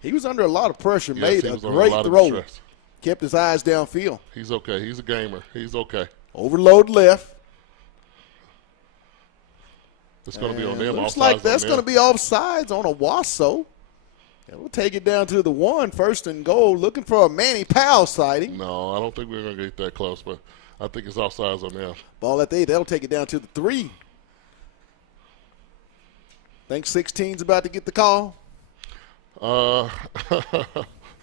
He was under a lot of pressure, Yes, made he a was under great lot of throw, distress. kept his eyes downfield. He's okay. He's a gamer. He's okay. Overload left. It's going to be on them. Looks Offsides like that's on going to them. be offsides on Owasso. And we'll take it down to the 1, 1st and goal, looking for a Manny Powell sighting. No, I don't think we're going to get that close, but I think it's offsides on them. Ball at the 8, that'll take it down to the 3. Think 16's about to get the call?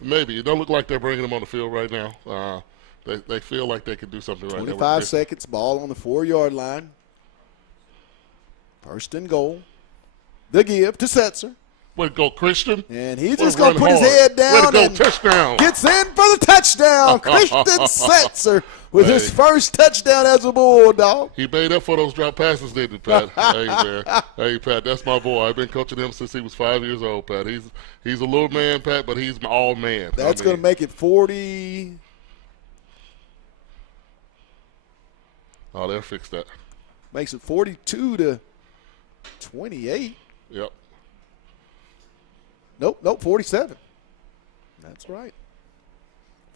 Maybe. It don't look like they're bringing them on the field right now. They feel like they could do something right now. 25 seconds, ball on the 4-yard line. 1st and goal. The give to Setzer. Way to go, Christian. And he's Way just to going to run put his hard. head down Way to go, and touchdown. gets in for the touchdown. Christian Setzer with his Hey. first touchdown as a Bulldog. He made up for those drop passes, didn't he, Pat? Hey, man. Hey, Pat, that's my boy. I've been coaching him since he was 5 years old, Pat. He's a little man, Pat, but he's my all man. That's going to make it 40. Oh, they'll fix that. Makes it 42 to 28. Yep. Nope, 47. That's right.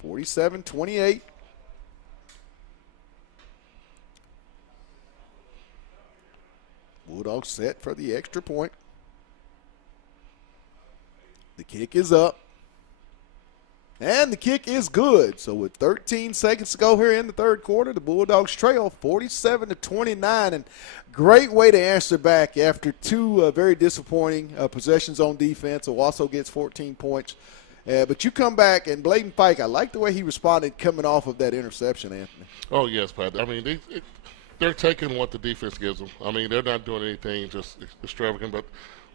47-28. Bulldogs set for the extra point. The kick is up. And the kick is good. So with 13 seconds to go here in the third quarter, the Bulldogs trail 47-29. And great way to answer back after two very disappointing possessions on defense. Owasso gets 14 points. But you come back, and Bladen Pike, I like the way he responded coming off of that interception, Anthony. Oh, yes, Pat. I mean, they're taking what the defense gives them. I mean, they're not doing anything just extravagant, but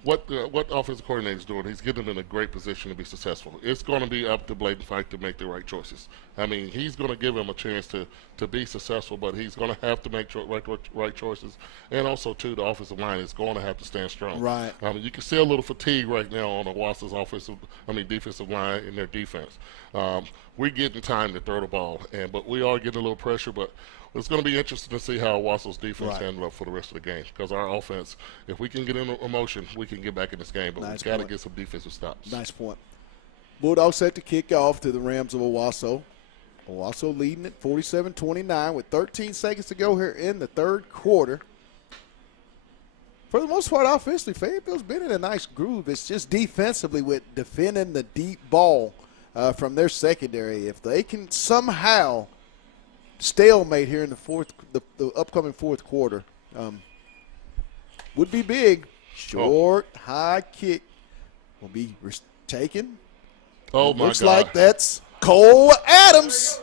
what offensive coordinator is doing, he's getting them in a great position to be successful. It's going to be up to Bladen Pike to make the right choices. I mean, he's going to give him a chance to be successful, but he's going to have to make right choices. And also, too, the offensive line is going to have to stand strong. Right. I mean, you can see a little fatigue right now on Owasso's defensive line and their defense. We're getting time to throw the ball, but we are getting a little pressure, but it's going to be interesting to see how Owasso's defense handles up for the rest of the game, because our offense, if we can get in emotion, we can get back in this game, but we've got to get some defensive stops. Nice point. Bulldogs set to kick off to the Rams of Owasso. Owasso leading at 47-29 with 13 seconds to go here in the third quarter. For the most part, offensively, Fayetteville's been in a nice groove. It's just defensively with defending the deep ball from their secondary. If they can somehow stalemate here in the upcoming fourth quarter, would be big. Short, high kick will be taken. Oh, my Looks God. like that's Cole Adams.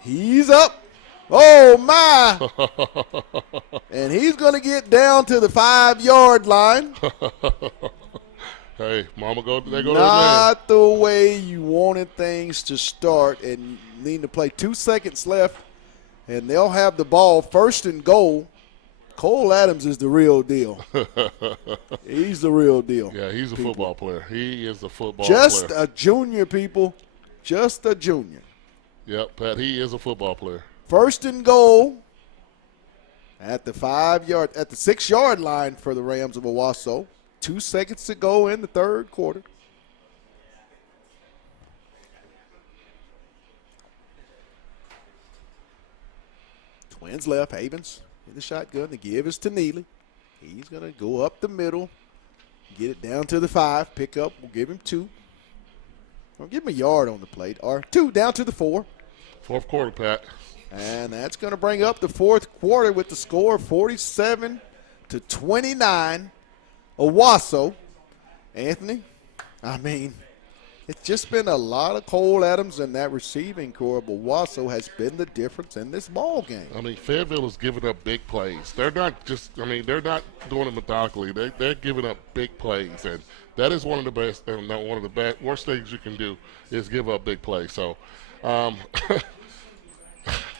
He's up. Oh, my. And he's going to get down to the 5-yard line. Hey, mama, they go to the man. Not the way you wanted things to start, and need to play 2 seconds left, and they'll have the ball 1st and goal. Cole Adams is the real deal. He's the real deal. Yeah, he's a football player. He is a football Just player. a junior, people. Just a junior. Yep, Pat, he is a football player. 1st and goal at the 6-yard line for the Rams of Owasso. 2 seconds to go in the third quarter. Twins left. Havens in the shotgun. The give is to Neely. He's going to go up the middle, get it down to the 5. Pick up. We'll give him 2. We'll give him a yard on the plate. Or 2 down to the 4. Fourth quarter, Pat. And that's going to bring up the fourth quarter with the score 47-29. Owasso. Anthony, I mean, it's just been a lot of Cole Adams and that receiving core, but Owasso has been the difference in this ball game. I mean, Fayetteville is giving up big plays. They're not they're not doing it methodically. They're giving up big plays, and that is one of the best, and one of the worst things you can do is give up big plays. So,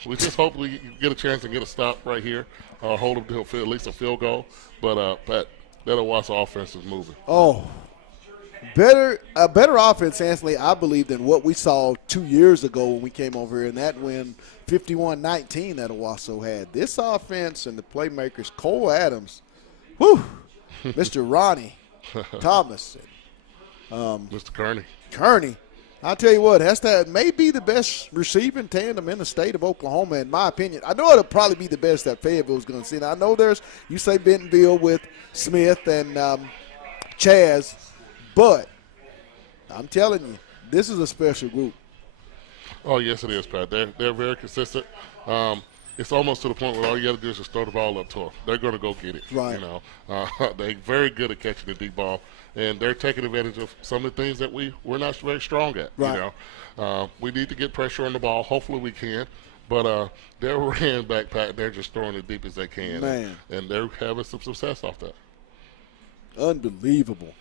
we just hopefully get a chance to get a stop right here, hold them to at least a field goal. But Pat, that Owasso offense is moving. Oh, a better offense, Anthony, I believe, than what we saw 2 years ago when we came over here, and that win 51-19 that Owasso had. This offense and the playmakers, Cole Adams, Mr. Ronnie Thomas, Mr. Kearney. Kearney. I'll tell you what, that may be the best receiving tandem in the state of Oklahoma, in my opinion. I know it'll probably be the best that Fayetteville's going to see. Now, I know you say Bentonville with Smith and Chaz, but I'm telling you, this is a special group. Oh, yes, it is, Pat. They're very consistent. It's almost to the point where all you got to do is just throw the ball up to them. They're going to go get it. Right. You know, they're very good at catching the deep ball, and they're taking advantage of some of the things that we're not very strong at. Right. You know, we need to get pressure on the ball. Hopefully, we can. But they're ran back, Pat. They're just throwing as deep as they can, and they're having some success off that. Unbelievable.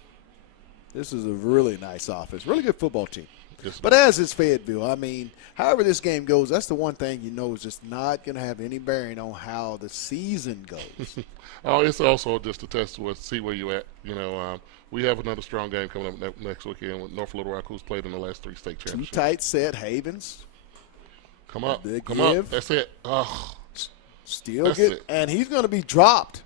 This is a really nice offense. Really good football team. Yes, but as is Fayetteville, I mean, however this game goes, that's the one thing you know is just not going to have any bearing on how the season goes. Oh, it's also just a test to see where you're at. You know, we have another strong game coming up next weekend with North Little Rock, who's played in the last 3 state championships. 2 tight set, Havens. Come up. That's it. Still good. And he's going to be dropped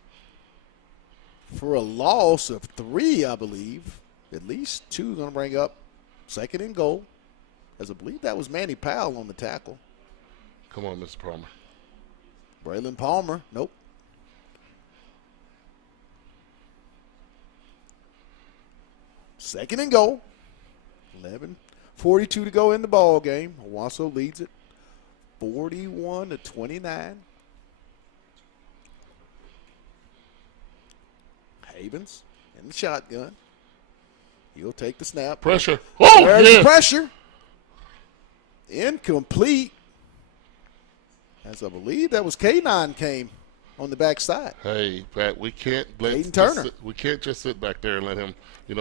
for a loss of 3, I believe. At least 2 going to bring up 2nd and goal. As I believe that was Manny Powell on the tackle. Come on, Mr. Palmer. Braylon Palmer. Nope. Second and goal. 11:42 to go in the ball game. Owasso leads it 41-29. Havens in the shotgun. He'll take the snap. Pressure. Oh, there's the pressure. Incomplete. As I believe that was K9 came on the backside. Hey, Pat, we can't we can't just sit back there and let him,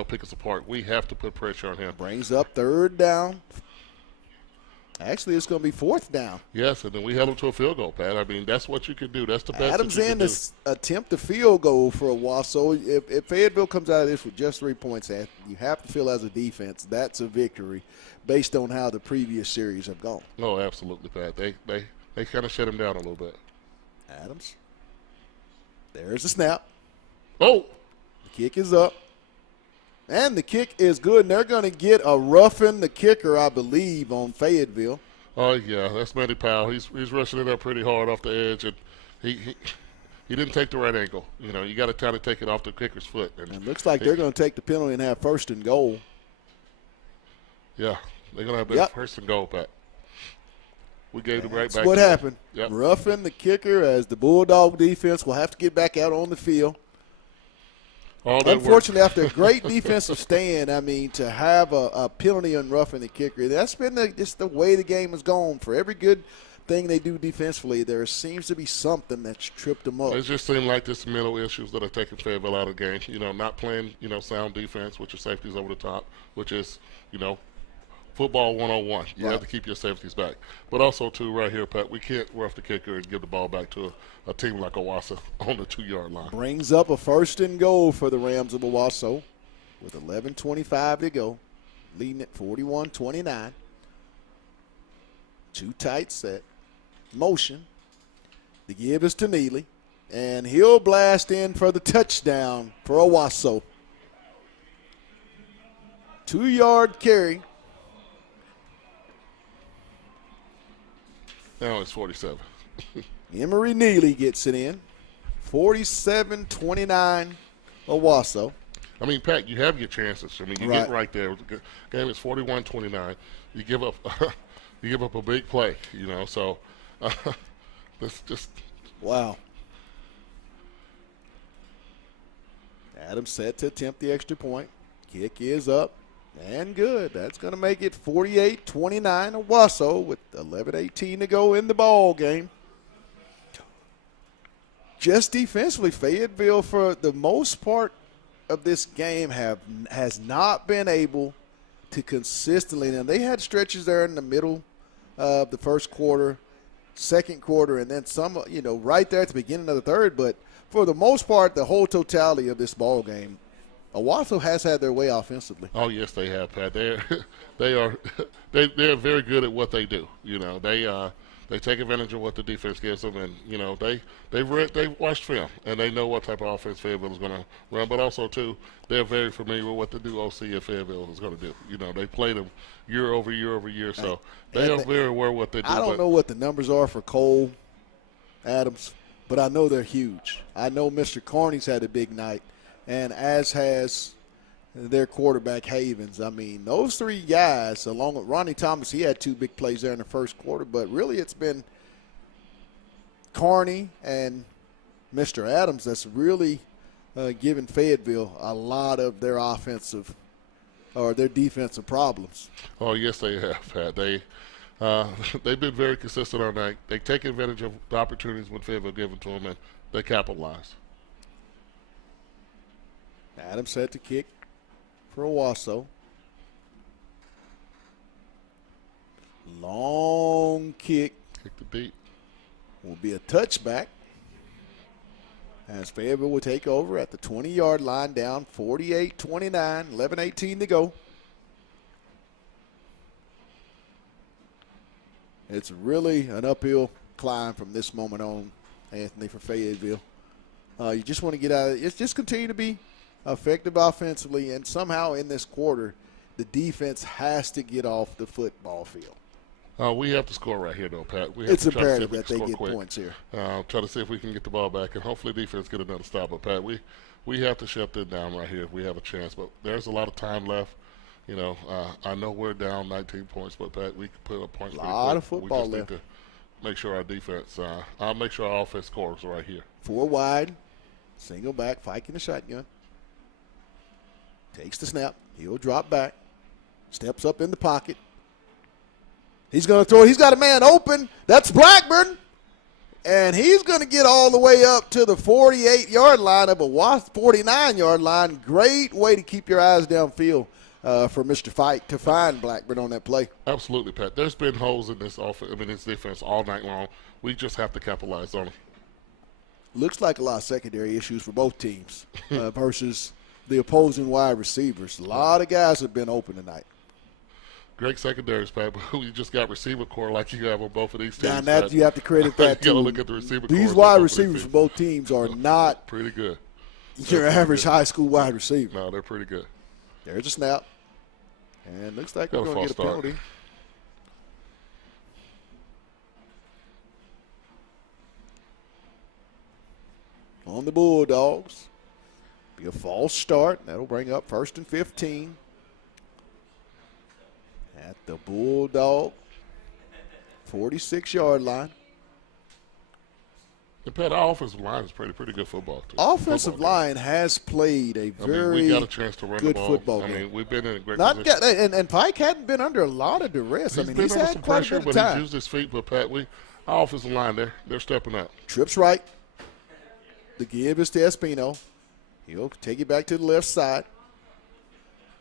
pick us apart. We have to put pressure on him. Brings up 3rd down. Actually, it's going to be 4th down. Yes, and then we held him to a field goal, Pat. I mean, that's what you can do. That's the best Adams that you in can to attempt a field goal for Owasso. If Fayetteville comes out of this with just 3 points, you have to feel as a defense that's a victory based on how the previous series have gone. No, absolutely, Pat. They kind of shut him down a little bit. Adams. There's the snap. Oh. The kick is up. And the kick is good, and they're going to get a roughing the kicker, I believe, on Fayetteville. Oh, yeah, that's Manny Powell. He's rushing it up pretty hard off the edge, and he didn't take the right angle. You got to kind of take it off the kicker's foot. And it looks like they're going to take the penalty and have 1st and goal. Yeah, they're going to have 1st and goal, Pat. We gave it right back. What happened? Yep. Roughing the kicker as the Bulldog defense will have to get back out on the field. Unfortunately, after a great defensive stand, to have a penalty on roughing the kicker, that's been just the way the game has gone. For every good thing they do defensively, there seems to be something that's tripped them up. It just seemed like there's some mental issues that are taking Fayetteville out of the game. Not playing, sound defense with your safeties over the top, which is, football 101. You have to keep your safeties back. But also, too, right here, Pat, we can't rough the kicker and give the ball back to a team like Owasso on the 2-yard line. Brings up a 1st and goal for the Rams of Owasso with 11:25 to go, leading at 41-29. 2 tight set. Motion. The give is to Neely. And he'll blast in for the touchdown for Owasso. 2-yard carry. Now it's 47. Emery Neely gets it in. 47-29 Owasso. Pat, you have your chances. You get right there. The game is 41-29. You give up a big play, so that's just. Wow. Adams set to attempt the extra point. Kick is up. And good. That's going to make it 48-29 Owasso with 11:18 to go in the ball game. Just defensively, Fayetteville, for the most part of this game, has not been able to consistently. Now, they had stretches there in the middle of the first quarter, second quarter, and then some, right there at the beginning of the third. But for the most part, the whole totality of this ball game, Owasso has had their way offensively. Oh yes, they have, Pat. They're very good at what they do. They take advantage of what the defense gives them, and they watched film and they know what type of offense Fayetteville is going to run. But also too, they're very familiar with what the new OC at Fayetteville is going to do. They played them year over year over year, so they are very aware of what they do. I don't know what the numbers are for Cole Adams, but I know they're huge. I know Mr. Carney's had a big night, and as has their quarterback Havens. I mean, those three guys, along with Ronnie Thomas, he had two big plays there in the first quarter, but really it's been Carney and Mr. Adams that's really given Fayetteville a lot of their offensive or their defensive problems. Oh, yes, they have, Pat. They've been very consistent on that. They take advantage of the opportunities when Fayetteville given to them, and they capitalize. Adams set to kick for Owasso. Long kick. Kick the deep. Will be a touchback as Fayetteville will take over at the 20-yard line, down 48-29, 11:18 to go. It's really an uphill climb from this moment on, Anthony, for Fayetteville. You just want to get out of it. Just continue to be effective offensively, and somehow in this quarter, the defense has to get off the football field. We have to score right here, though, Pat. It's imperative that they get points here. Try to see if we can get the ball back, and hopefully defense get another stop. But, Pat, we have to shut them down right here if we have a chance. But there's a lot of time left. I know we're down 19 points, but, Pat, we can put up points. A lot of football we left. just need to make sure our defense, I'll make sure our offense scores right here. 4 wide, single back, Fike in the shotgun. Takes the snap. He'll drop back. Steps up in the pocket. He's going to throw. He's got a man open. That's Blackburn. And he's going to get all the way up to the 48-yard line of a 49-yard line. Great way to keep your eyes downfield for Mr. Fike to find Blackburn on that play. Absolutely, Pat. There's been holes in this this defense all night long. We just have to capitalize on them. Looks like a lot of secondary issues for both teams versus the opposing wide receivers. A lot of guys have been open tonight. Great secondaries, Pat, but we just got receiver core like you have on both of these teams. And that you have to credit that you to. got to look at the receiver These cores wide receivers for both teams are not pretty good. Your average high school wide receiver. No, they're pretty good. There's a snap. And looks like we're going to get a penalty. On the Bulldogs. Be a false start. That'll bring up 1st and 15. At the Bulldog 46-yard line. And Pat, our offensive line is pretty good football too. Offensive line has played a very we got a chance to run good the ball. football game. I mean, we've been in a great position. And Pike hadn't been under a lot of duress. He's he's under had some quite pressure, a bit of but time. he's used his feet. But Pat, our offensive line, they're stepping up. Trips right. The give is to Espino. He'll take it back to the left side.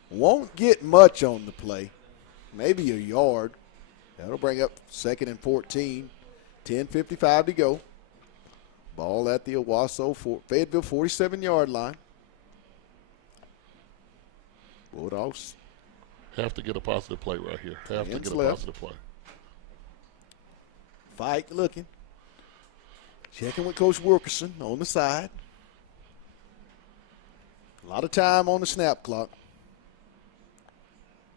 Won't get much on the play. Maybe a yard. That'll bring up 2nd and 14. 10:55 to go. Ball at the Owasso Fayetteville 47-yard line. Bulldogs have to get a positive play right here. Have to get a positive play. Fike looking. Checking with Coach Wilkerson on the side. A lot of time on the snap clock.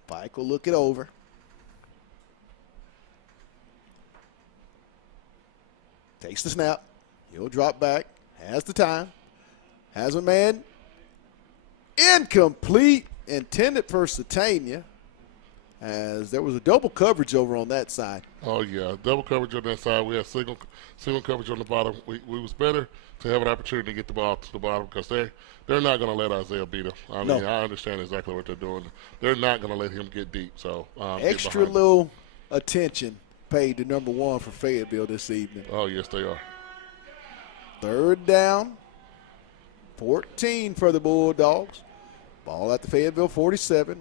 Fike will look it over. Takes the snap. He'll drop back. Has the time. Has a man. Incomplete. Intended for Satania. As there was a double coverage over on that side. Oh, yeah. Double coverage on that side. We had single coverage on the bottom. We was better to have an opportunity to get the ball to the bottom because they're not going to let Isaiah beat them. I mean, I understand exactly what they're doing. They're not going to let him get deep. So extra little attention paid to number 1 for Fayetteville this evening. Oh, yes, they are. 3rd down. 14 for the Bulldogs. Ball at the Fayetteville 47.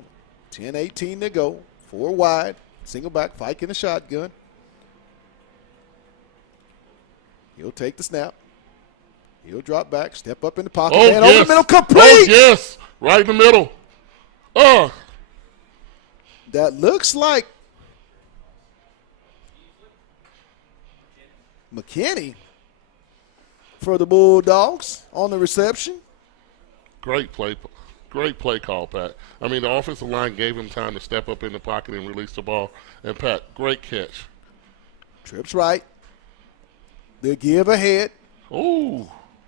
10:18 to go. 4 wide. Single back. Fike in the shotgun. He'll take the snap. He'll drop back. Step up in the pocket. Oh, man, yes. over the middle. Complete. Oh, yes. Right in the middle. Oh. That looks like McKinney for the Bulldogs on the reception. Great play call, Pat. I mean, the offensive line gave him time to step up in the pocket and release the ball. And, Pat, great catch. Trips right. The give ahead. Ooh.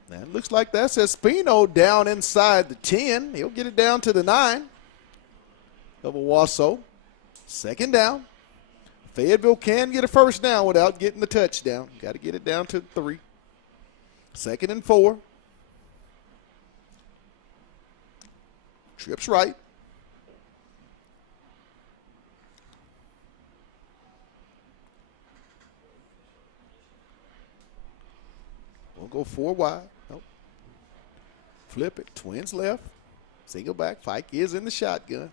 That looks like that's Espino down inside the 10. He'll get it down to the 9 of Owasso. Second down. Fayetteville can get a first down without getting the touchdown. Got to get it down to 3. Second and 4. Trips right. We'll go 4 wide. Nope. Flip it. Twins left. Single back. Fike is in the shotgun.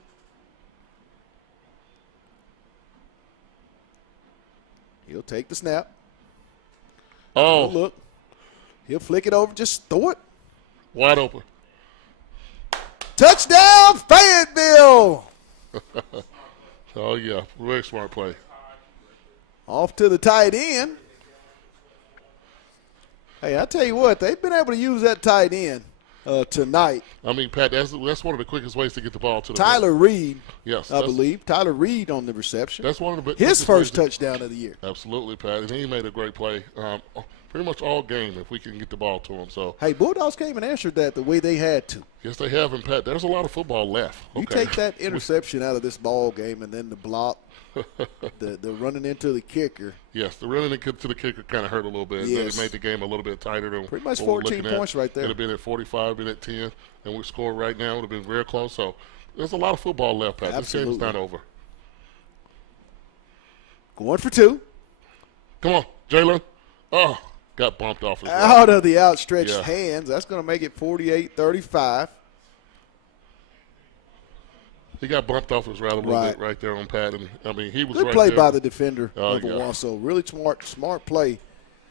He'll take the snap. Oh. Look. He'll flick it over. Just throw it. Wide open. Touchdown, Fayetteville. Oh, yeah. Very smart play. Off to the tight end. Hey, I tell you what, they've been able to use that tight end tonight. I mean, Pat, that's one of the quickest ways to get the ball to the Tyler Reed, yes, I believe. Tyler Reed on the reception. That's one of the his first touchdown of the year. Absolutely, Pat. And he made a great play pretty much all game if we can get the ball to him. So, hey, Bulldogs came and answered that the way they had to. Yes, they have. And, Pat, there's a lot of football left. Okay. You take that interception out of this ball game and then the block, the running into the kicker. Yes, the running into the kicker kind of hurt a little bit. Yes. It made the game a little bit tighter than pretty much what 14 points right there. It would have been at 45, been at 10, and we scored right now. It would have been real close. So there's a lot of football left, Pat. Absolutely. This game's not over. Going for 2. Come on, Jalen. Oh, got bumped off his out of the outstretched Yeah. hands. That's going to make it 48-35. He got bumped off his route a little bit right there on Pat. And, I mean, he was good right play there. by the defender of yeah. Owasso. Really smart play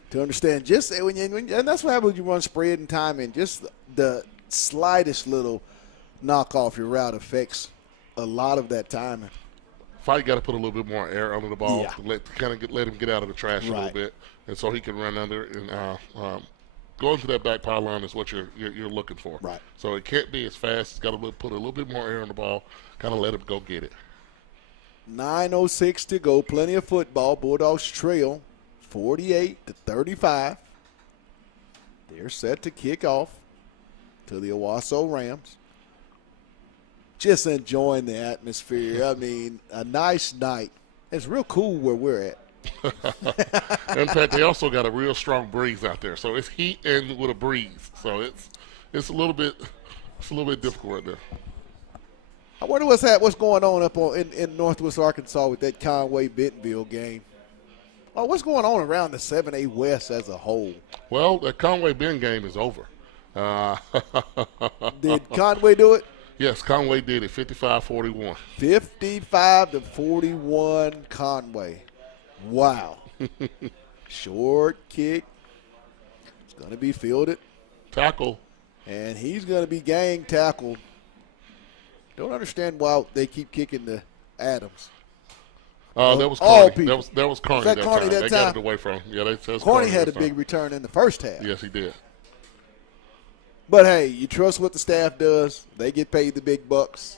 to understand. Just and that's what happens when you run spread and timing. Just the slightest little knock off your route affects a lot of that timing. Fight got to put a little bit more air under the ball Yeah. to let him get out of the trash a little bit, and so he can run under and going to that back pylon is what you're looking for. Right. So it can't be as fast. It's got to put a little bit more air on the ball. Kind of let him go get it. 9:06 to go. Plenty of football. Bulldogs trail 48-35. They're set to kick off to the Owasso Rams. Just enjoying the atmosphere. I mean, a nice night. It's real cool where we're at. In fact, they also got a real strong breeze out there. So it's heat and with a breeze. So it's a little bit difficult right there. I wonder what's going on up in Northwest Arkansas with that Conway-Bentonville game. Oh, what's going on around the 7A West as a whole? Well, the Conway-Benn game is over. Did Conway do it? Yes, Conway did it, 55-41. 55-41 Conway. Wow. Short kick. It's going to be fielded. Tackle. And he's going to be gang tackled. Don't understand why they keep kicking to Adams. That was all Carney. people. That was Carney Was that Carney time. that They time? got it away from him. Yeah, they said Carney had a big return in the first half. Yes, he did. But, hey, you trust what the staff does. They get paid the big bucks.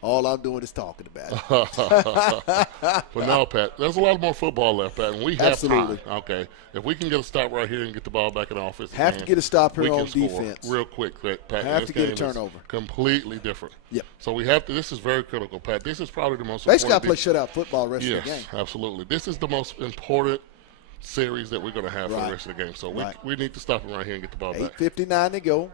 All I'm doing is talking about it. But no, Pat, there's a lot more football left, Pat, and we have Absolutely. time. Okay, if we can get a stop right here and get the ball back in offense, Have to get a stop here we on can score defense. real quick, Pat. Have This to get a game is turnover. Completely different. Yep. So we have to. This is very critical, Pat. This is probably the most. They just got important to play shutout football the rest Yes, of the game. absolutely. This is the most important series that we're going to have for the rest of the game. So we need to stop him right here and get the ball back. 8:59 to go.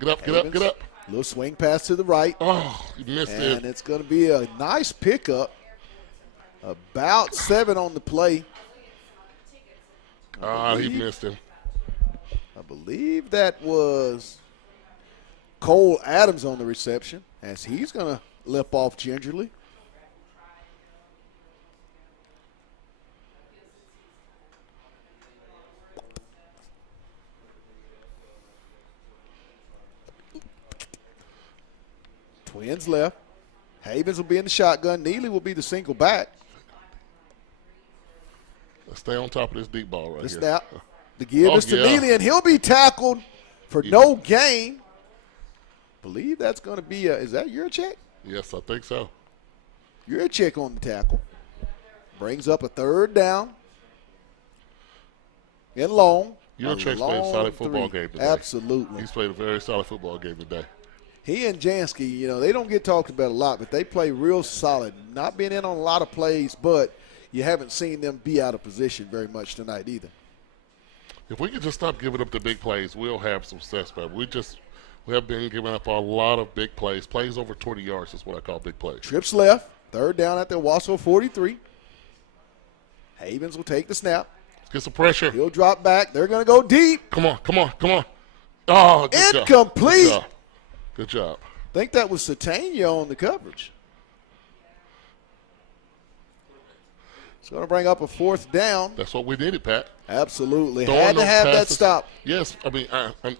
Get up, get up, get up. Little swing pass to the right. Oh, you missed it. And it's going to be a nice pickup. About 7 on the play. He missed him. I believe that was Cole Adams on the reception, as he's going to limp off gingerly. Twins left. Havens will be in the shotgun. Neely will be the single back. Let's stay on top of this deep ball right The here. snap. to give Oh, this to yeah. Neely, and he'll be tackled for no gain. Believe that's going to be is that your check? Yes, I think so. Your check on the tackle. Brings up a third down. And long. Yurchek's played a solid football game today. Absolutely. He's played a very solid football game today. He and Jansky, they don't get talked about a lot, but they play real solid. Not being in on a lot of plays, but you haven't seen them be out of position very much tonight either. If we could just stop giving up the big plays, we'll have some success. But we have been giving up a lot of big plays. Plays over 20 yards is what I call big plays. Trips left. Third down at the Owasso 43. Havens will take the snap. Let's get some pressure. He'll drop back. They're going to go deep. Come on. Oh, good Incomplete. Job. Good job. I think that was Satania on the coverage. It's going to bring up a fourth down. That's what we needed, Pat. Absolutely. Throwing Had to those have that passes. stop. Yes, I mean,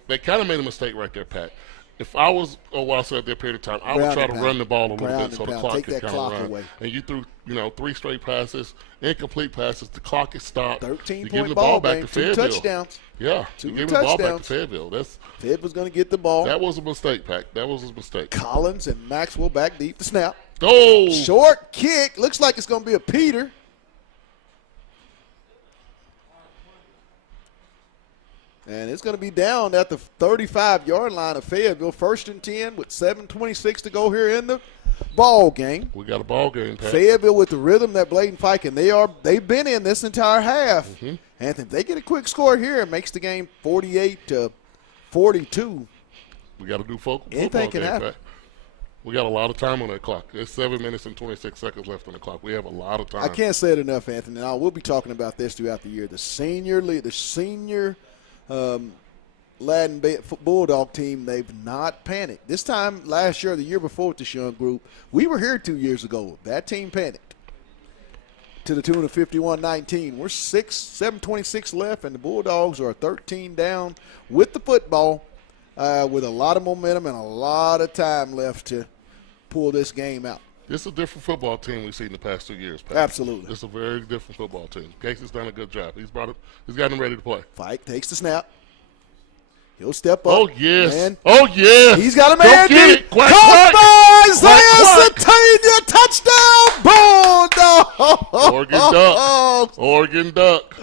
they kind of made a mistake right there, Pat. If I was Owasso at that period of time, I would Ground try and to pound. run the ball a little Ground bit so and the pound. clock Take could that kind clock of run. away. And you threw, 3 straight passes, incomplete passes. The clock is stopped. 13-point the ball ball back game. to 2 Fayetteville. touchdowns. Yeah, Two you gave the ball back to touchdowns. Fayetteville. Fed was going to get the ball. That was a mistake, Pat. That was a mistake. Collins and Maxwell back deep to snap. Oh! Short kick. Looks like it's going to be a Peter. And it's going to be down at the 35-yard line of Fayetteville. 1st and 10 with 7:26 to go here in the ball game. We got a ball game, Pat. Fayetteville with the rhythm that Bladen Pike, and they've been in this entire half. Anthony, if they get a quick score here, it makes the game 48-42. We got a new football Anything can game, happen. Pat. We got a lot of time on that clock. There's 7 minutes and 26 seconds left on the clock. We have a lot of time. I can't say it enough, Anthony. Now, we'll be talking about this throughout the year. The senior Ladin Bulldog team, they've not panicked. This time last year or the year before with this young group, we were here 2 years ago. That team panicked to the tune of 51-19. We're 7:26 left, and the Bulldogs are 13 down with the football with a lot of momentum and a lot of time left to pull this game out. This is a different football team we've seen the past 2 years, Pat. Absolutely. This is a very different football team. Casey's done a good job. He's got him ready to play. Fike takes the snap. He'll step up. Oh, yes. Man. Oh, yes. He's got a Don't man get deep. it. Quack, Caught quack. by Isaiah Satania. Touchdown, Bulldogs. Oregon Duck.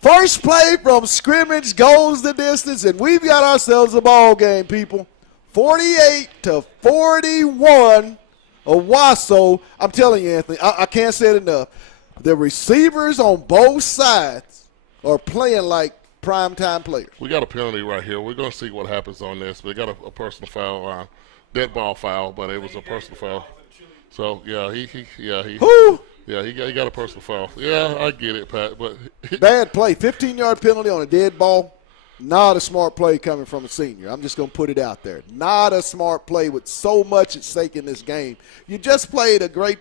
First play from scrimmage goes the distance, and we've got ourselves a ball game, people. 48-41. Owasso. I'm telling you, Anthony, I can't say it enough. The receivers on both sides are playing like primetime players. We got a penalty right here. We're going to see what happens on this. We got a personal foul, dead ball foul, but it was a personal foul. So he got a personal foul. Yeah, I get it, Pat. But bad play, 15-yard penalty on a dead ball. Not a smart play coming from a senior. I'm just going to put it out there. Not a smart play with so much at stake in this game. You just played a great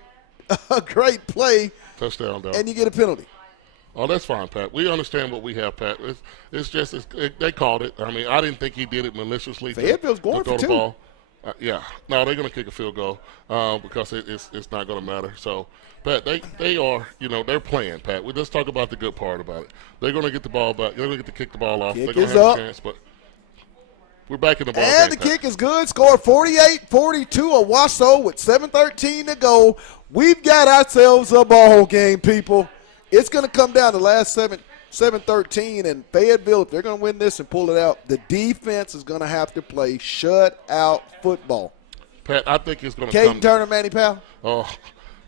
play, touchdown, dog. and you get a penalty. Oh, that's fine, Pat. We understand what we have, Pat. It's just they called it. I mean, I didn't think he did it maliciously. Fayetteville's going to throw for the two. ball. Yeah. No, they're going to kick a field goal because it's not going to matter. So, Pat, they are, they're playing, Pat. Let's talk about the good part about it. They're going to get the ball back. They're going to get to kick the ball off. Kick they're going is to have up. a chance, but we're back in the ball And game, the Pat. kick is good. Score 48-42. Owasso with 7:13 to go. We've got ourselves a ball game, people. It's going to come down to last 7:13, and Fayetteville, if they're going to win this and pull it out, the defense is going to have to play shutout football. Pat, I think it's going to come. Caden Turner, Manny Powell. Oh,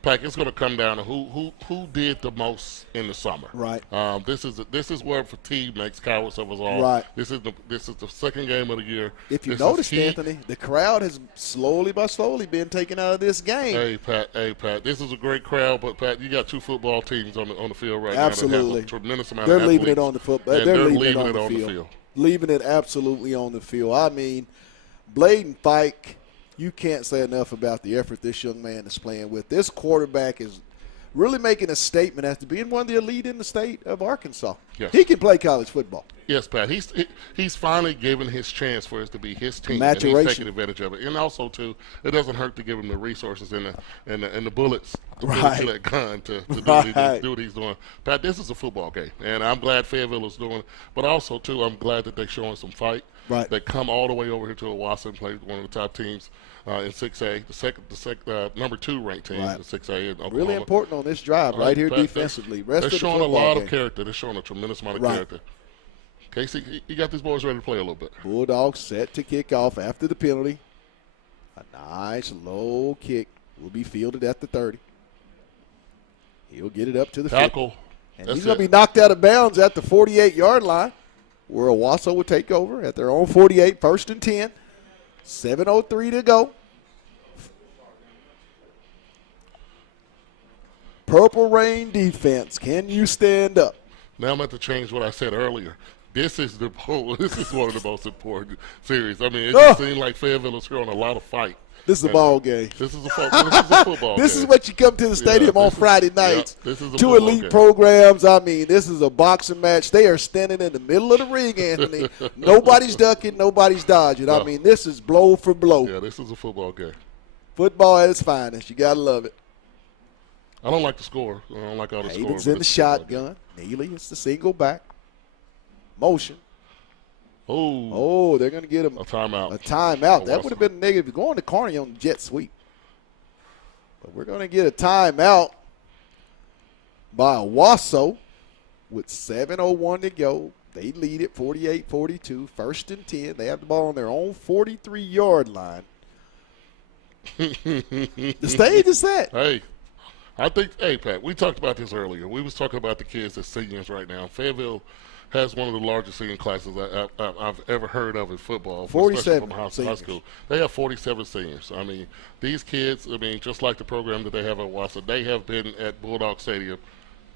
Pat, it's going to come down to who did the most in the summer. Right. This is where fatigue makes cowards of us all. Right. This is the second game of the year. If you This noticed, is heat. Anthony, the crowd has slowly but slowly been taken out of this game. Hey Pat, this is a great crowd, but Pat, you got two football teams on the field right now. Absolutely. That have a tremendous amount They're of leaving it athletes, on the football. and They're leaving leaving it on the field. Leaving it absolutely on the field. I mean, Bladen Fike, you can't say enough about the effort this young man is playing with. This quarterback is really making a statement as to being one of the elite in the state of Arkansas. Yes. He can play college football. Yes, Pat. He's finally given his chance for it to be his team, Maturation. and he's taking advantage of it. And also, too, it doesn't hurt to give him the resources and the bullets to Right. to that gun to do what he's doing. Pat, this is a football game, and I'm glad Fayetteville is doing it. But also, too, I'm glad that they're showing some fight. Right. They come all the way over here to Owasso and play one of the top teams in 6A, the number 2 ranked team Right. in 6A in Oklahoma. Really important on this drive right here Pat, defensively. Rest they're of the showing a football lot game. of character. They're showing a tremendous amount of Right. character. Casey, you got these boys ready to play a little bit. Bulldogs set to kick off after the penalty. A nice low kick will be fielded at the 30. He'll get it up to the 50. Tackle. And That's he's going to it. be knocked out of bounds at the 48-yard line, where Owasso will take over at their own 48, 1st and 10. 7:03 to go. Purple Rain defense, can you stand up? Now I'm going to change what I said earlier. This is one of the most important series. I mean, it just seemed like Fayetteville is showing a lot of fight. This is a ball game. This is a football game. This is what you come to the stadium on Friday nights. This is a Two football elite game. programs. I mean, this is a boxing match. They are standing in the middle of the ring, Anthony. Nobody's ducking, nobody's dodging. I mean, this is blow for blow. Yeah, this is a football game. Football at its finest. You got to love it. I don't like the score. I don't like all the score. Havens in the shotgun. Neely is the single back. Motion. Oh, they're going to get him a timeout. a timeout. That would have been negative. Going to Carney on the jet sweep. But we're going to get a timeout by Owasso with 7:01 to go. They lead it 48-42, 1st and 10. They have the ball on their own 43-yard line. The stage is set. Hey, Pat, we talked about this earlier. We was talking about the kids as seniors right now. Fayetteville has one of the largest senior classes I've ever heard of in football. 47 from high seniors. school. They have 47 seniors. I mean, these kids, just like the program that they have at Wassa, they have been at Bulldog Stadium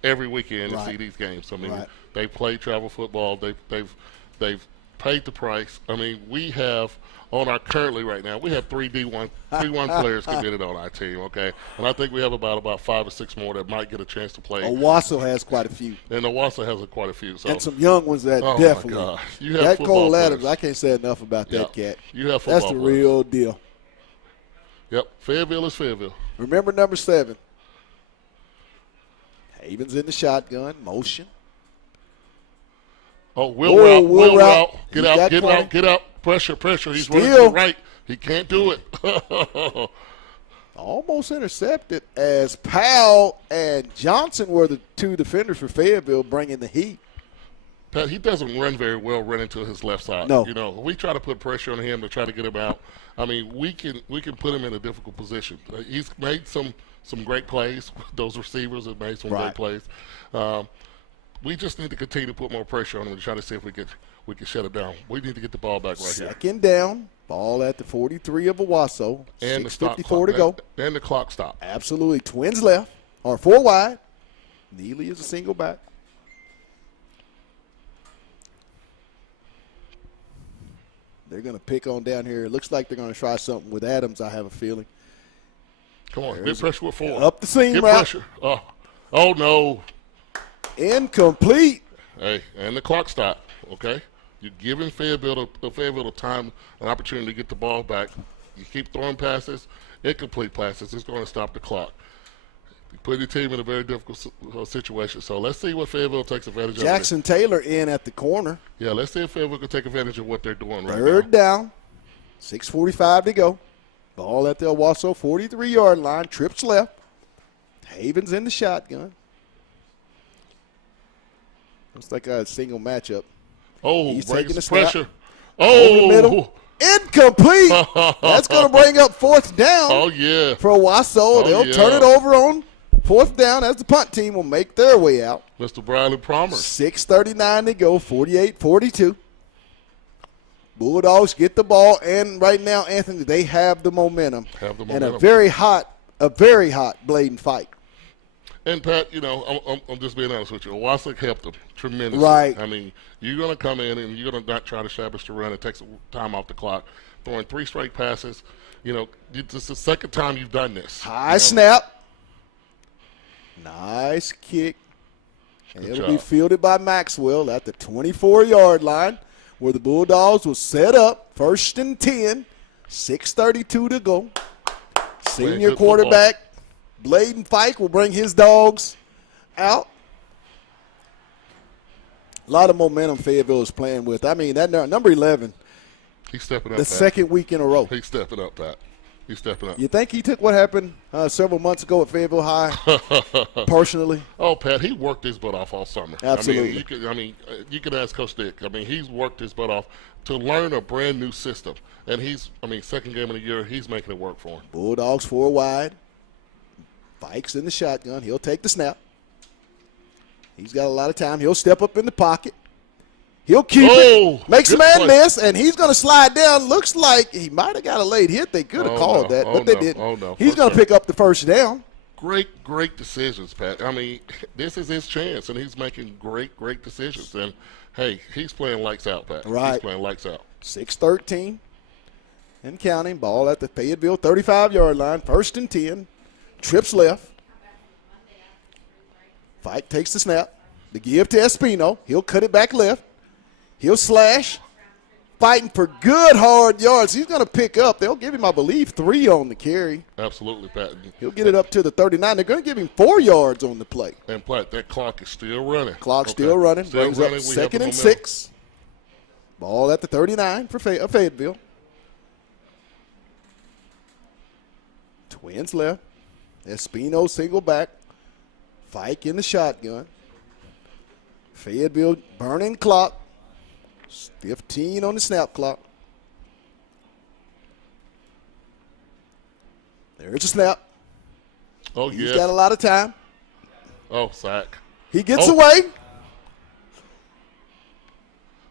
every weekend to see these games. I mean, they play travel football. They've paid the price. I mean, we have on our currently right now, we have three D1 players committed on our team, okay? And I think we have about 5 or 6 more that might get a chance to play. Owasso has quite a few. And Owasso has quite a few. So. And some young ones that Oh, definitely. my gosh. You have that football Cole players. Adams, I can't say enough about that cat. You have football That's the players. real deal. Yep, Fayetteville is Fayetteville. Remember number 7. Havens in the shotgun, motion. Oh, Will route. He's got Get out. Pressure. He's Still. running to the right. He can't do it. Almost intercepted as Powell and Johnson were the 2 defenders for Fayetteville bringing the heat. Pat, he doesn't run very well running to his left side. No. We try to put pressure on him to try to get him out. I mean, we can put him in a difficult position. He's made some great plays. Those receivers have made some great plays. We just need to continue to put more pressure on him to try to see if we can shut it down. We need to get the ball back right here. Second down, ball at the 43 of Owasso. And 6:54 to go. And the clock stopped. Absolutely. Twins left, or 4 wide. Neely is a single back. They're going to pick on down here. It looks like they're going to try something with Adams, I have a feeling. Come on, get pressure with 4. Up the seam Get route. pressure. Oh, no. Incomplete. Hey, and the clock stopped, okay? You're giving Fayetteville time, an opportunity to get the ball back. You keep throwing passes, incomplete passes, it's going to stop the clock. You put your team in a very difficult situation. So let's see what Fayetteville takes advantage of. Jackson Taylor in at the corner. Yeah, let's see if Fayetteville can take advantage of what they're doing right now. Third down. 6:45 to go. Ball at the Owasso 43-yard line. Trips left. Havens in the shotgun. Looks like a single matchup. Oh, He's brings taking a snap. pressure. Over the Oh, middle. Incomplete. That's going to bring up 4th down oh yeah. for Owasso. They'll turn it over on 4th down as the punt team will make their way out. Mr. Bradley Palmer. 6:39 to go, 48-42. Bulldogs get the ball, and right now, Anthony, they have the momentum. And a very hot blading fight. And Pat, I'm just being honest with you. Owasso helped them tremendously. Right. I mean, you're going to come in and you're going to not try to establish the run and take some time off the clock. Throwing 3 straight passes. This is the second time you've done this. High snap. Nice kick. And it'll be fielded by Maxwell at the 24-yard line where the Bulldogs will set up. 1st and 10. 6:32 to go. Senior quarterback Bladen Fike will bring his dogs out. A lot of momentum Fayetteville is playing with. I mean, that number 11, He's stepping up, the Pat. second week in a row. He's stepping up, Pat. He's stepping up. You think he took what happened several months ago at Fayetteville High personally? Oh, Pat, he worked his butt off all summer. Absolutely. You can ask Coach Dick. I mean, he's worked his butt off to learn a brand new system. And second game of the year, he's making it work for him. Bulldogs 4 wide. Fike's in the shotgun. He'll take the snap. He's got a lot of time. He'll step up in the pocket. He'll keep it. Makes a man miss, and he's going to slide down. Looks like he might have got a late hit. They could have called that, but they didn't. Oh, no. He's going to pick up the first down. Great decisions, Pat. I mean, this is his chance, and he's making great decisions. And, hey, he's playing lights out, Pat. Right. He's playing lights out. 6-13 and counting. Ball at the Fayetteville 35-yard line. 1st and 10. Trips left. Fike takes the snap. The give to Espino. He'll cut it back left. He'll slash. Fighting for good hard yards. He's going to pick up. They'll give him, I believe, 3 on the carry. Absolutely, Pat. He'll get it up to the 39. They're going to give him 4 yards on the play. And, Pat, that clock is still running. Clock still running. Brings up 2nd and 6. Ball at the 39 for Fayetteville. Twins left. Espino single back. Fike in the shotgun. Fayetteville burning clock. 15 on the snap clock. There's a snap. Oh, He's got a lot of time. Oh, sack. He gets away.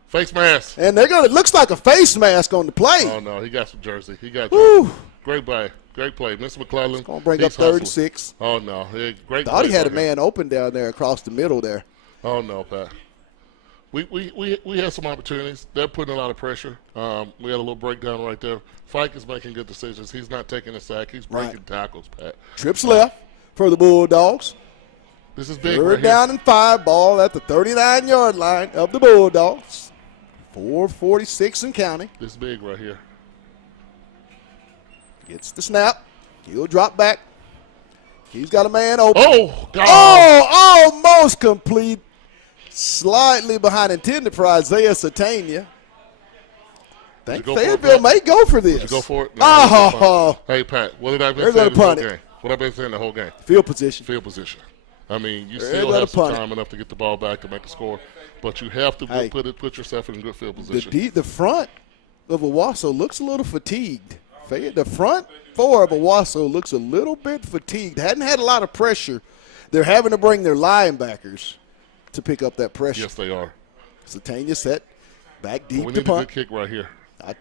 Face mask. And looks like a face mask on the play. Oh, no, he got some jersey. He got Woo. jersey. Great play. Great play. Mr. McClellan. Going to bring up 3rd and 6. Oh, no. Great Thought he had a right here. man open down there across the middle there. Oh, no, Pat. We had some opportunities. They're putting a lot of pressure. We had a little breakdown right there. Fike is making good decisions. He's not taking a sack. He's breaking tackles, Pat. Trips left for the Bulldogs. This is big. 3rd right down here. and 5. Ball at the 39-yard line of the Bulldogs. 4:46 and counting. This is big right here. Gets the snap. He'll drop back. He's got a man open. Oh, God. Oh, almost complete. Slightly behind intended for Isaiah Satania. Think Fayetteville may go for this. Would you go for it? No, Hey, Pat, what did I been They're saying gonna the whole punt it. game? What have I been saying the whole game? field position. Field position. I mean, you They're still gonna have some punt it. time enough to get the ball back to make a score, but you have to put yourself in a good field position. The front of Owasso looks a little fatigued. The front 4 of Owasso looks a little bit fatigued. Hadn't had a lot of pressure. They're having to bring their linebackers to pick up that pressure. Yes, they are. Satania set back deep We to need a good punt. kick right here. I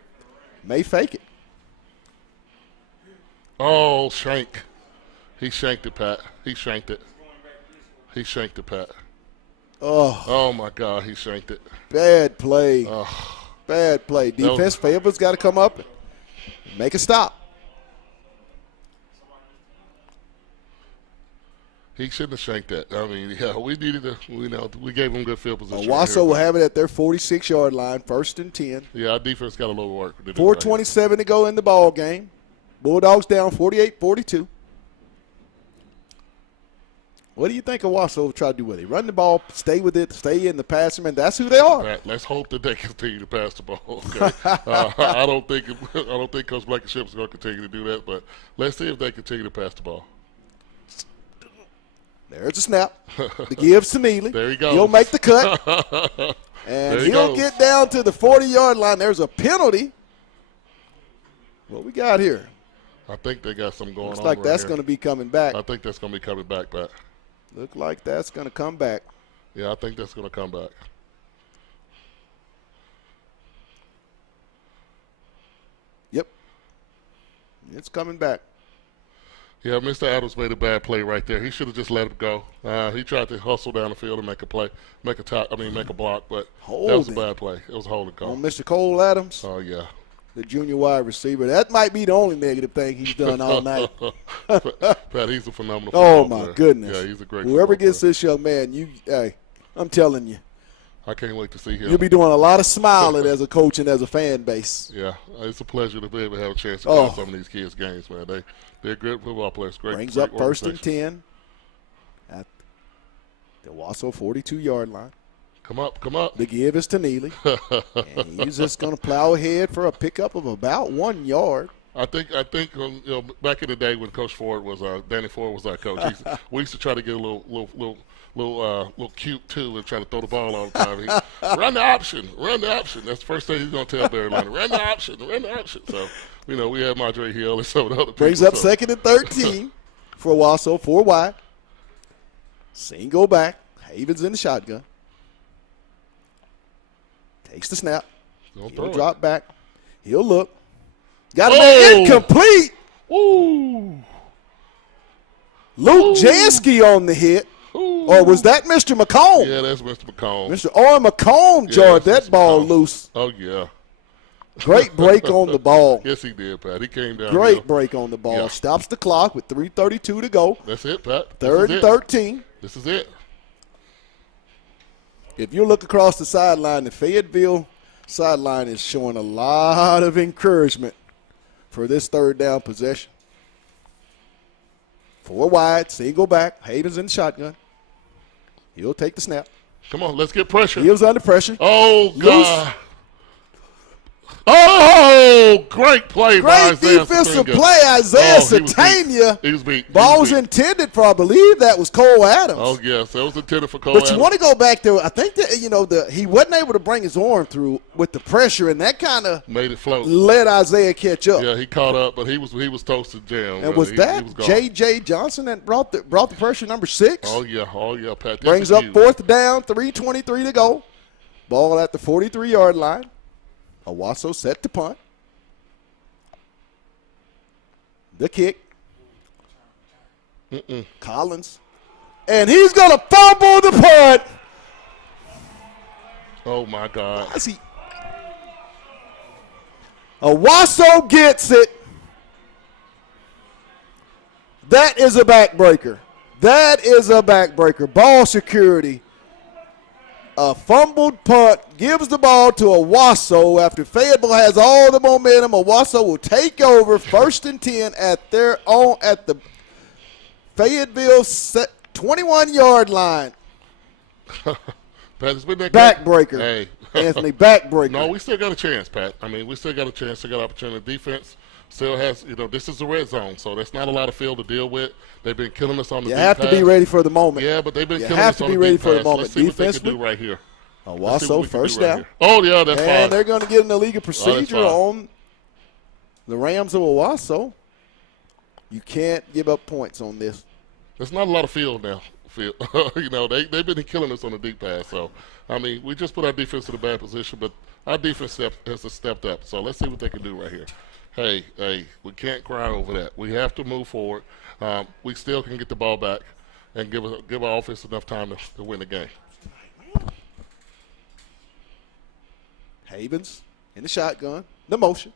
may fake it. Oh, shank. He shanked it, Pat. He shanked it. He shanked it, Pat. Oh, my God, he shanked it. Bad play. Bad play. Defense, Fayetteville's got to come up and make a stop. He shouldn't have shanked that. I mean, yeah, we needed to. We gave him good field position. Owasso will have it at their 46-yard line, 1st and 10. Yeah, our defense got a little work to do. 4:27 to go in the ball game. Bulldogs down 48-42. What do you think Owasso will try to do with it? Run the ball, stay with it, stay in the passing, and that's who they are. Pat, let's hope that they continue to pass the ball. Okay? I don't think Coach Blankenship is going to continue to do that, but let's see if they continue to pass the ball. There's a snap. The gives to Neely. There he goes. He'll make the cut. And he'll get down to the 40-yard line. There's a penalty. What we got here? I think they got something going on. Looks like that's going to to be coming back. I think that's going to be coming back, Pat. Look like that's going to come back. Yeah, I think that's going to come back. Yep. It's coming back. Yeah, Mr. Adams made a bad play right there. He should have just let him go. He tried to hustle down the field and make a play, make a block, but that was a bad play. It was a holding call. On Mr. Cole Adams, Oh, yeah. the junior wide receiver. That might be the only negative thing he's done all night. Pat, he's a phenomenal Oh, football my player. goodness. Yeah, he's a great Whoever football gets player. this young man, I'm telling you, I can't wait to see him. You'll be doing a lot of smiling as a coach and as a fan base. Yeah, it's a pleasure to be able to have a chance to Oh. go to some of these kids' games, man. They're good football players. Great. Brings great up first and organization. 10 at the Wasso 42-yard line. Come up. The give is to Neely. And he's just going to plow ahead for a pickup of about 1 yard. I think back in the day when Coach Ford was Danny Ford was our coach, we used to try to get a little cute too and try to throw the ball all the time. Run the option. That's the first thing he's gonna tell Barry Leonard. Run the option. So we had Madre Hill and some of the other people. Brings up second and 13 for Wasso, 4 wide. Single back. Havens in the shotgun. Takes the snap. He'll drop back. He'll look. Got it incomplete. Ooh. Luke Jansky on the hit. Ooh. Or was that Mr. McComb? Yeah, that's Mr. McComb. Mr. Owen McComb jarred that's that Mr. ball McComb. loose. Oh, yeah. Great break on the ball. Yes, he did, Pat. He came down. Great break on the ball. Yeah. Stops the clock with 3:32 to go. That's it, Pat. Third and 13. This is it. If you look across the sideline, the Fayetteville sideline is showing a lot of encouragement for this third down possession. 4 wide, single back. Havens in the shotgun. He'll take the snap. Come on, let's get pressure. He was under pressure. Oh, God. Oh, great play by Great Isaiah defensive Satinga. play, Isaiah Oh, he was beat. Satania. He was beat. Ball was intended for, I believe that was Cole Adams. Oh, yes. That was intended for Cole But Adams. you want to go back to, I think that, he wasn't able to bring his arm through with the pressure, and that kind of made it float. let Isaiah catch up. Yeah, he caught up, but he was toasted jam. And was that he was gone. J.J. Johnson that brought the pressure, number 6? Oh, yeah, Pat. This Brings is up huge. 4th down, 3:23 to go. Ball at the 43-yard line. Owasso set to punt. The kick. Collins. And he's going to fumble the punt. Oh, my God. I see. Owasso gets it. That is a backbreaker. Ball security. A fumbled punt gives the ball to Owasso after Fayetteville has all the momentum. Owasso will take over 1st and 10 at the Fayetteville 21-yard line. Pat, it's been that Backbreaker. Hey. Anthony, backbreaker. No, we still got a chance, Pat. I mean, we still got a chance. Still got opportunity. Defense still has, this is the red zone, so that's not a lot of field to deal with. They've been killing us on the You deep have to pass. be ready for the moment. Yeah, but they've been You killing have us to on be the ready deep for the pass. moment. Let's see what they can Defensively. do right here. Let's see Owasso what we can first do right down. here. Oh, yeah, that's fine. And they're going to get in the legal procedure fine. on the Rams of Owasso. You can't give up points on this. There's not a lot of field now. They've been killing us on the deep pass. So, I mean, we just put our defense in a bad position, but our defense has stepped up. So let's see what they can do right here. Hey, we can't cry over that. We have to move forward. We still can get the ball back and give our offense enough time to win the game. Havens in the shotgun. The motion.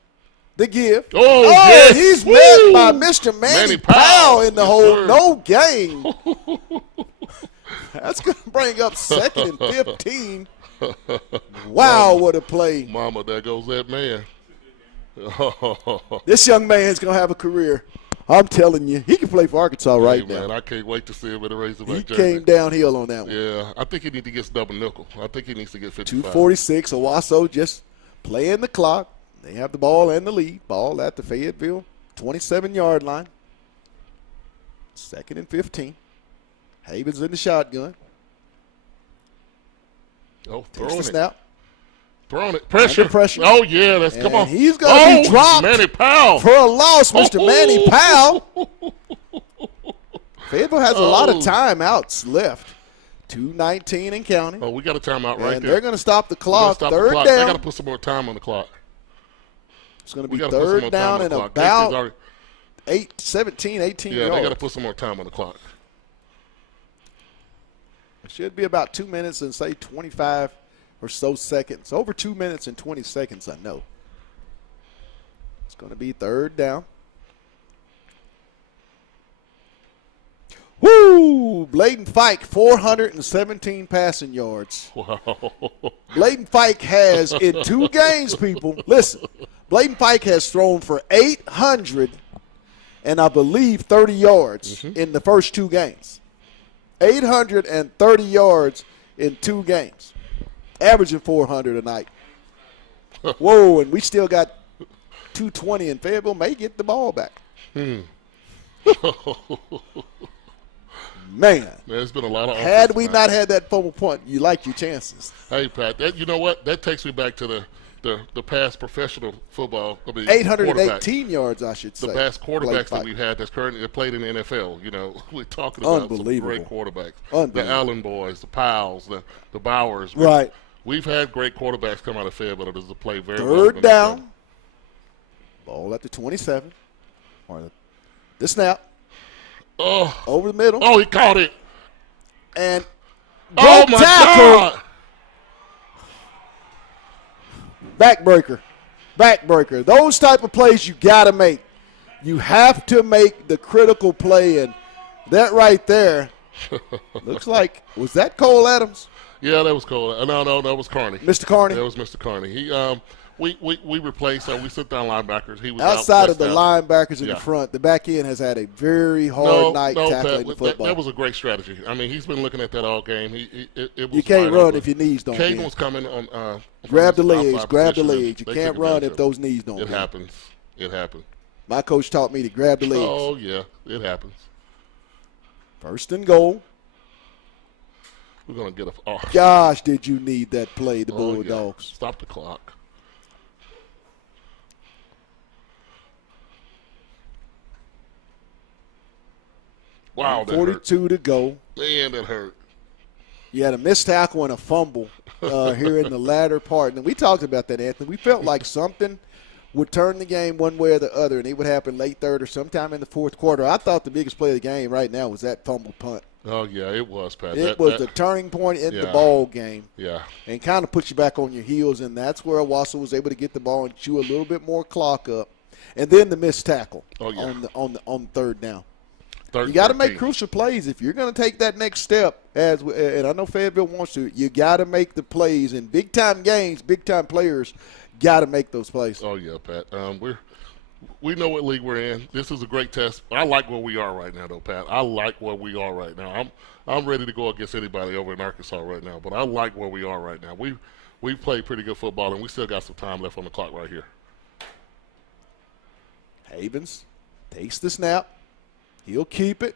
The give. Oh, yes. He's Woo! met by Mr. Manny Powell Powell in the Yes, whole sir. no game. That's going to bring up 2nd and 15. Wow, what a play. Mama, there goes that man. This young man's going to have a career. I'm telling you, he can play for Arkansas right Hey, man, now. I can't wait to see him in the Razorback He jersey. came downhill on that one. Yeah, I think he needs to get double nickel. I think he needs to get 55. 2:46. Owasso just playing the clock. They have the ball and the lead. Ball at the Fayetteville 27-yard line. 2nd and 15. Havens in the shotgun. Oh, Takes throwing the it. snap. Throwing it. Pressure. Under pressure. Oh, yeah, come And on. he's gonna be dropped Manny Powell. For a loss, Mr. Manny Powell. Fayetteville has a lot of Oh. timeouts left. 2:19 and counting. Oh, we got a timeout right And there. they're going to stop the We're gonna clock. stop the Third clock. They got down. to put some more time on the clock. It's going to We be got to put some more third time down on the and clock. about Casey's 17, 18 yeah, yards. they got to put some more time on the clock. It should be about 2 minutes and say 25 or so seconds. Over 2 minutes and 20 seconds, I know. It's going to be third down. Woo! Bladen Fike, 417 passing yards. Wow. Bladen Fike has, in 2 games, people, listen, Bladen Fike has thrown for 800 and I believe 30 yards in the first 2 games. 830 yards in 2 games, averaging 400 a night. Whoa, and we still got 220, and Fayetteville may get the ball back. Man, there's been a lot of. Had we not had that fumble punt, you like your chances. Hey, Pat, you know what? That takes me back to the past professional football. I mean, 818 yards, I should say. The past quarterbacks that we've had that's currently played in the NFL. You know, we're talking about some great quarterbacks. The Allen boys, the Powells, the Bowers. Right. We've had great quarterbacks come out of Fayetteville that has played very well. Third down. Ball at the 27. Or the snap. Oh. Over the middle. Oh, he caught it. And oh, my tackle. God. Backbreaker. Those type of plays you got to make. You have to make the critical play. And that right there looks like, was that Cole Adams? Yeah, that was Cole. No, that was Carney. Mr. Carney? That was Mr. Carney. He, we replaced, we sit down linebackers. He was outside of the linebackers in the front. The back end has had a very hard night tackling the football. That was a great strategy. I mean, he's been looking at that all game. It was you can't run if your knees don't. Caden was coming on. Grab the legs. You can't run if those knees don't. It happens. My coach taught me to grab the legs. Oh yeah, it happens. 1st and goal. We're gonna get a. Oh. Gosh, did you need that play, the Bulldogs? Yeah. Stop the clock. Wow, that 42 hurt. To go. Man, that hurt. You had a missed tackle and a fumble here in the latter part. And we talked about that, Anthony. We felt like something would turn the game one way or the other, and it would happen late third or sometime in the fourth quarter. I thought the biggest play of the game right now was that fumble punt. Oh, yeah, it was, Pat. It was the turning point in the ball game. Yeah. And kind of put you back on your heels, and that's where Owasso was able to get the ball and chew a little bit more clock up. And then the missed tackle on the third down. You got to make crucial plays if you're going to take that next step. And I know Fayetteville wants to. You got to make the plays in big time games. Big time players got to make those plays. Oh yeah, Pat. We know what league we're in. This is a great test. I like where we are right now, though, Pat. I like where we are right now. I'm ready to go against anybody over in Arkansas right now. But I like where we are right now. We've played pretty good football, and we still got some time left on the clock right here. Havens takes the snap. He'll keep it.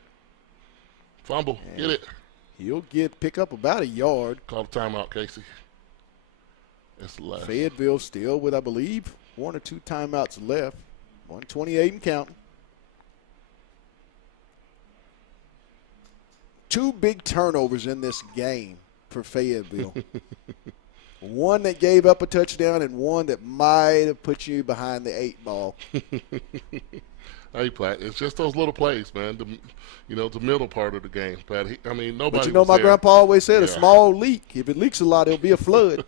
Fumble. Get it. He'll pick up about a yard. Call the timeout, Casey. That's the last. Fayetteville still with, I believe, 1 or 2 timeouts left. 128 and counting. 2 big turnovers in this game for Fayetteville. One that gave up a touchdown and one that might have put you behind the 8 ball. Hey, Pat, it's just those little plays, man. The middle part of the game, Pat. Nobody. But my grandpa always said a small leak. If it leaks a lot, it'll be a flood.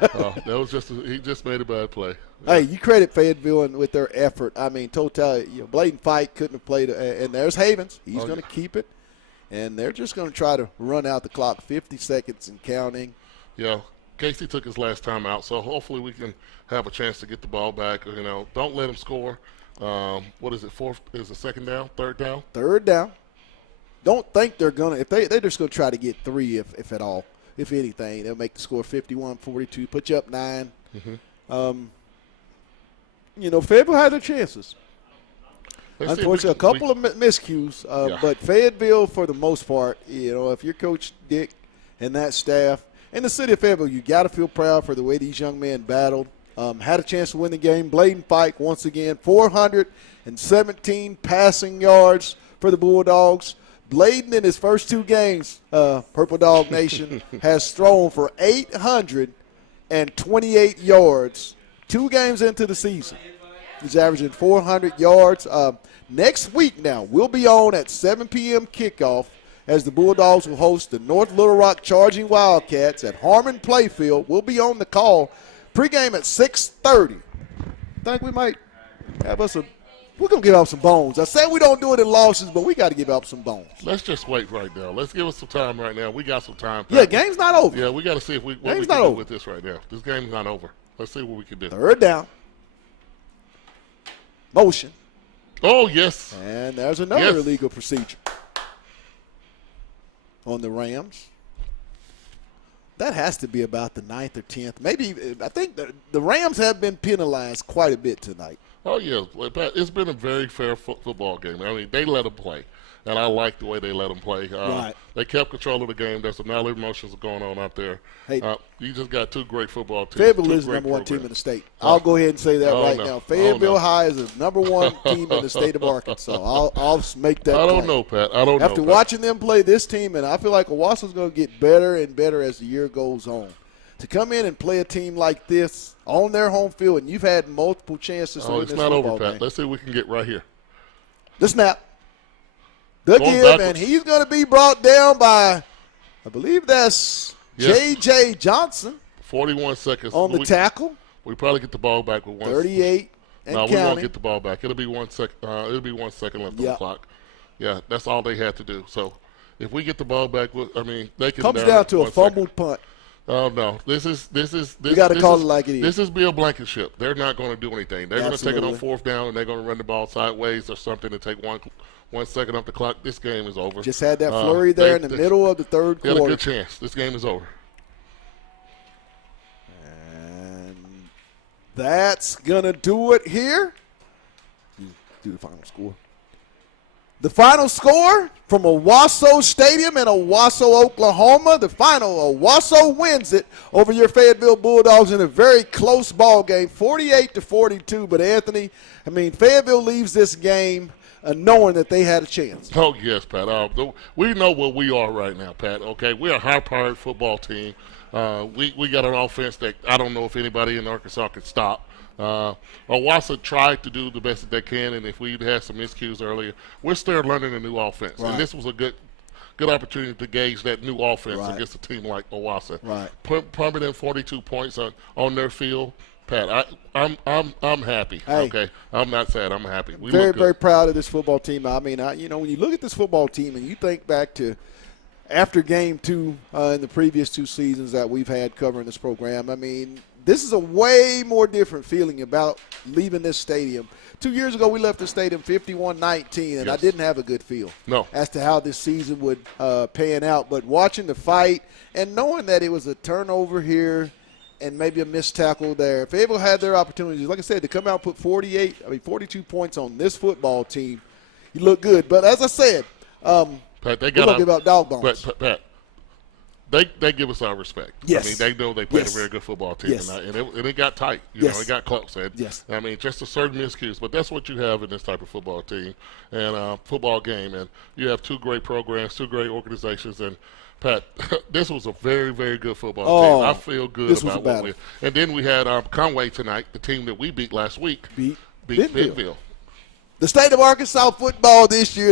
That was he just made a bad play. Hey, you credit Fayetteville with their effort. Total. Bladen Fike couldn't have played, and there's Havens. He's going to keep it, and they're just going to try to run out the clock. 50 seconds and counting. Yeah. Casey took his last time out, so hopefully we can have a chance to get the ball back. Don't let him score. What is it? Fourth is it second down? Third down? Third down. Don't think they're gonna. If they're just gonna try to get 3, if at all. If anything, they'll make the score 51-42, put you up 9. Fayetteville had their chances. Unfortunately, a couple of miscues, but Fayetteville, for the most part, if you're Coach Dick and that staff and the city of Fayetteville, you got to feel proud for the way these young men battled. Had a chance to win the game. Bladen Fike, once again, 417 passing yards for the Bulldogs. Bladen, in his first 2 games, Purple Dog Nation, has thrown for 828 yards 2 games into the season. He's averaging 400 yards. Next week now, we'll be on at 7 p.m. kickoff as the Bulldogs will host the North Little Rock Charging Wildcats at Harmon Playfield. We'll be on the call. Pre-game at 6:30. I think we might have us a we're going to give up some bones. I said we don't do it in losses, but we got to give up some bones. Let's just wait right now. Let's give us some time right now. We got some time. Yeah, game's not over. Yeah, we got to see what we can do with this right now. This game's not over. Let's see what we can do. Third down. Motion. Oh, yes. And there's another illegal procedure on the Rams. That has to be about the 9th or 10th. Maybe, I think the Rams have been penalized quite a bit tonight. Oh, yeah. It's been a very fair football game. I mean, they let them play, and I like the way they let them play. Right. They kept control of the game. There's some other emotions going on out there. Hey, you just got two great football teams. Fayetteville is the number one team in the state. I'll go ahead and say that now. Fayetteville High is the number one team in the state of Arkansas. I'll make that I don't claim. know, Pat. I don't know. After watching them play this team, and I feel like Owasso's going to get better and better as the year goes on. To come in and play a team like this on their home field, and you've had multiple chances to win this football game. It's not over, Pat. Let's see what we can get right here. The snap. The give, and he's going to be brought down by, I believe that's J.J. Johnson. 41 seconds. On the tackle. We probably get the ball back with 38 and counting. We won't get the ball back. It'll be 1 second. It'll be 1 second left on the clock. Yeah, that's all they had to do. So if we get the ball back, they can. Comes down to a fumbled punt. Oh no! This is. You got to call it like it is. This is Bill Blankenship. They're not going to do anything. They're going to take it on 4th down, and they're going to run the ball sideways or something to take 1 second off the clock. This game is over. Just had that flurry there in the middle of the third quarter. They had a good chance. This game is over. And that's going to do it here. You do the final score. The final score from Owasso Stadium in Owasso, Oklahoma. The final, Owasso wins it over your Fayetteville Bulldogs in a very close ball game, 48-42. But, Anthony, Fayetteville leaves this game knowing that they had a chance. Oh, yes, Pat. We know where we are right now, Pat, okay? We're a high-powered football team. We got an offense that I don't know if anybody in Arkansas can stop. Owasso tried to do the best that they can, and if we'd had some miscues earlier, we're still learning a new offense. Right. And this was a good opportunity to gauge that new offense against a team like Owasso. Right. Pumping in 42 points on their field. Pat, I'm happy. Hey, okay, I'm not sad. I'm happy. We very, look good. very proud of this football team. When you look at this football team and you think back to after game 2 in the previous 2 seasons that we've had covering this program, this is a way more different feeling about leaving this stadium. 2 years ago, we left the stadium 51-19, and I didn't have a good feel as to how this season would pan out. But watching the fight and knowing that it was a turnover here and maybe a missed tackle there, if Fayetteville had their opportunities, like I said, to come out and put 42 points on this football team, you look good. But as I said, Pat, they got to give out dog bones. Pat, they give us our respect. Yes. They know they played a very good football team, and it got tight. It got close. And, just a certain miscues, but that's what you have in this type of football team and football game. And you have 2 great programs, 2 great organizations, and Pat, this was a very, very good football team. I feel good about what we. And then we had Conway tonight, the team that we beat last week, beat Bentonville. The state of Arkansas football this year